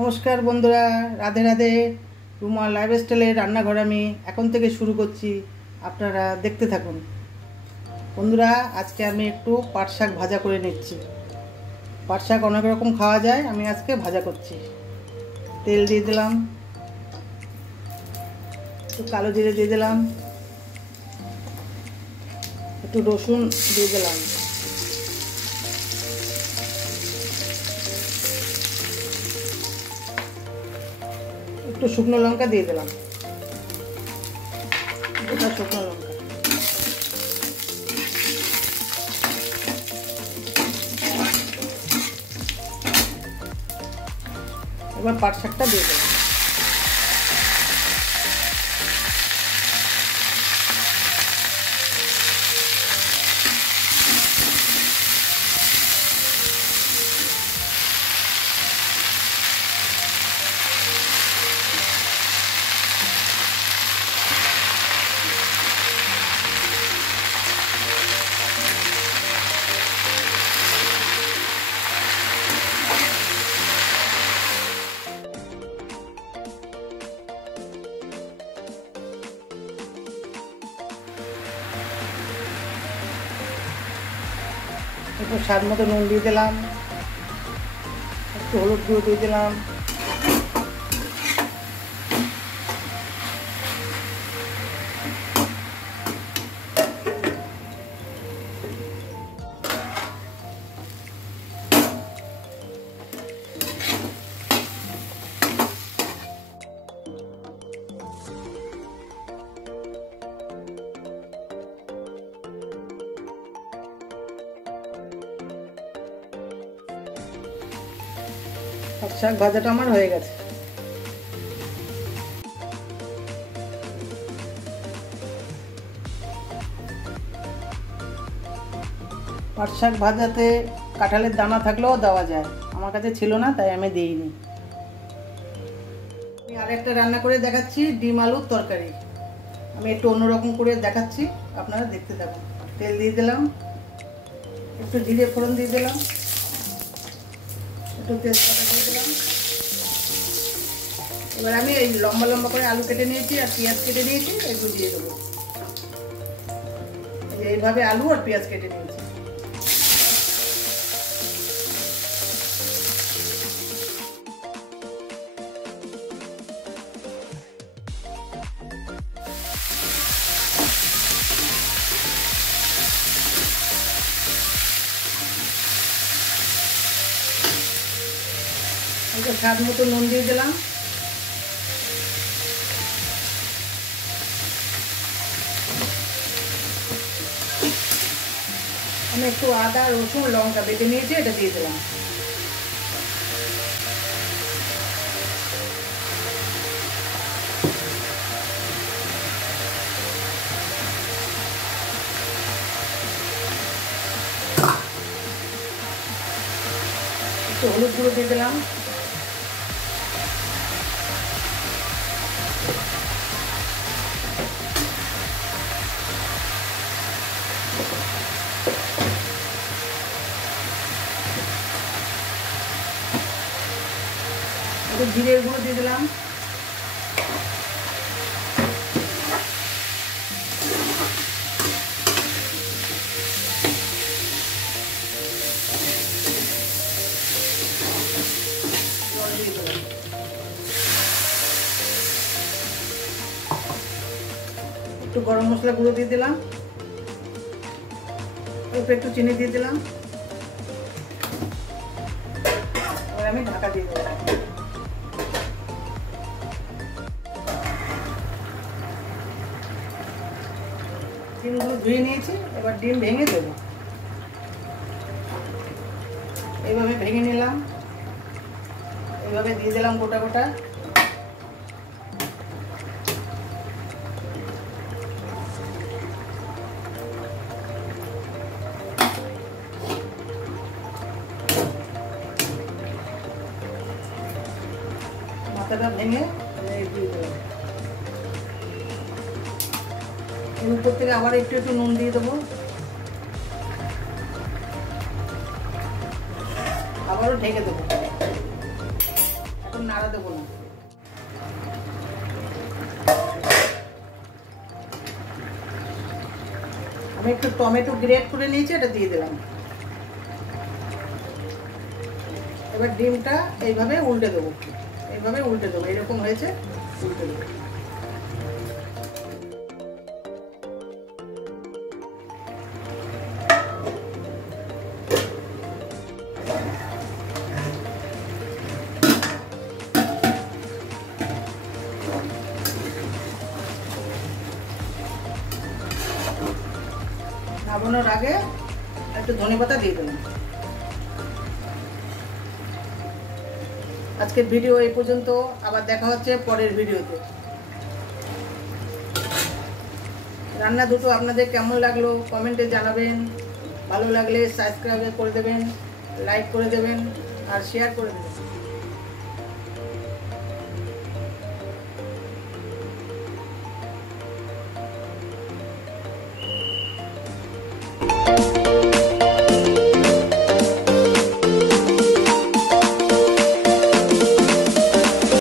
নমস্কার বন্ধুরা, রাধে রাধে। রুমা লাইফস্টাইলের রান্নাঘর আমি এখন থেকে শুরু করছি, আপনারা দেখতে থাকুন। বন্ধুরা, আজকে আমি একটু পাট শাক ভাজা করে নিচ্ছি। পাট শাক অনেক রকম খাওয়া যায়, আমি আজকে ভাজা করছি। তেল দিয়ে দিলাম, একটু কালো জিরে দিয়ে দিলাম, একটু রসুন দিয়ে দিলাম, একটু শুকনো লঙ্কা দিয়ে দিলাম, গোটা শুকনো লঙ্কা। এবার পাট শাকটা দিয়ে দিলাম। একটু স্বাদ মতো নুন দিয়ে দিলাম, একটু হলুদ গুঁড়ো দিয়ে দিলাম, পাট শাক ভাজাটা আমার হয়ে গেছে। পাট শাক ভাজাতে কাঁঠালের দানা থাকলেও দেওয়া যায়, আমার কাছে ছিল না তাই আমি দিইনি। আমি আরেকটা রান্না করে দেখাচ্ছি, ডিম আলুর তরকারি। আমি একটু অন্যরকম করে দেখাচ্ছি, আপনারা দেখতে থাকুন। তেল দিয়ে দিলাম, একটু জিরে ফোড়ন দিয়ে দিলাম, একটু তেজপাতা দিয়ে দিলাম। এবার আমি এই লম্বা লম্বা করে আলু কেটে নিয়েছি আর পেঁয়াজ কেটে নিয়েছি, এগুলো দিয়ে দেবো। এইভাবে আলু আর পেঁয়াজ কেটে নিয়েছি। স্বাদ মতো নুন দিয়ে দিলাম, আমি একটু আদা রসুন লঙ্কা বেটে নিয়েছি, এটা দিয়ে দিলাম। একটু হলুদ গুঁড়ো দিয়ে দিলাম, একটু জিরের গুঁড়ো দিয়ে দিলাম, একটু গরম মশলা গুঁড়ো দিয়ে দিলাম, একটু চিনি দিয়ে দিলাম। এবার আমি ঢাকা দিয়ে দেবো। ডিমগুলো ধুয়ে নিয়েছি, এবার ডিম ভেঙে দেবো। এইভাবে ভেঙে নিলাম, এইভাবে দিয়ে দিলাম গোটা গোটা। মাথাটা ভেঙে দিয়ে দেবো। এর উপর থেকে আবার একটু একটু নুন দিয়ে দেবো, আবারও ঢেকে দেবো। নাড়া দেবো না। আমি একটু টমেটো গ্রেট করে নিয়েছি, এটা দিয়ে দিলাম। এবার ডিমটা এইভাবে উল্টে দেবো, এইভাবে উল্টে দেবো, এরকম হয়েছে, উল্টে দেবো। নামানোর আগে একটু ধনেপাতা দিয়ে দেবেন। আজকের ভিডিও এই পর্যন্ত, আবার দেখা হচ্ছে পরের ভিডিওতে। রান্না দুটো আপনাদের কেমন লাগলো কমেন্টে জানাবেন। ভালো লাগলে সাবস্ক্রাইব করে দেবেন, লাইক করে দেবেন আর শেয়ার করে দেবেন।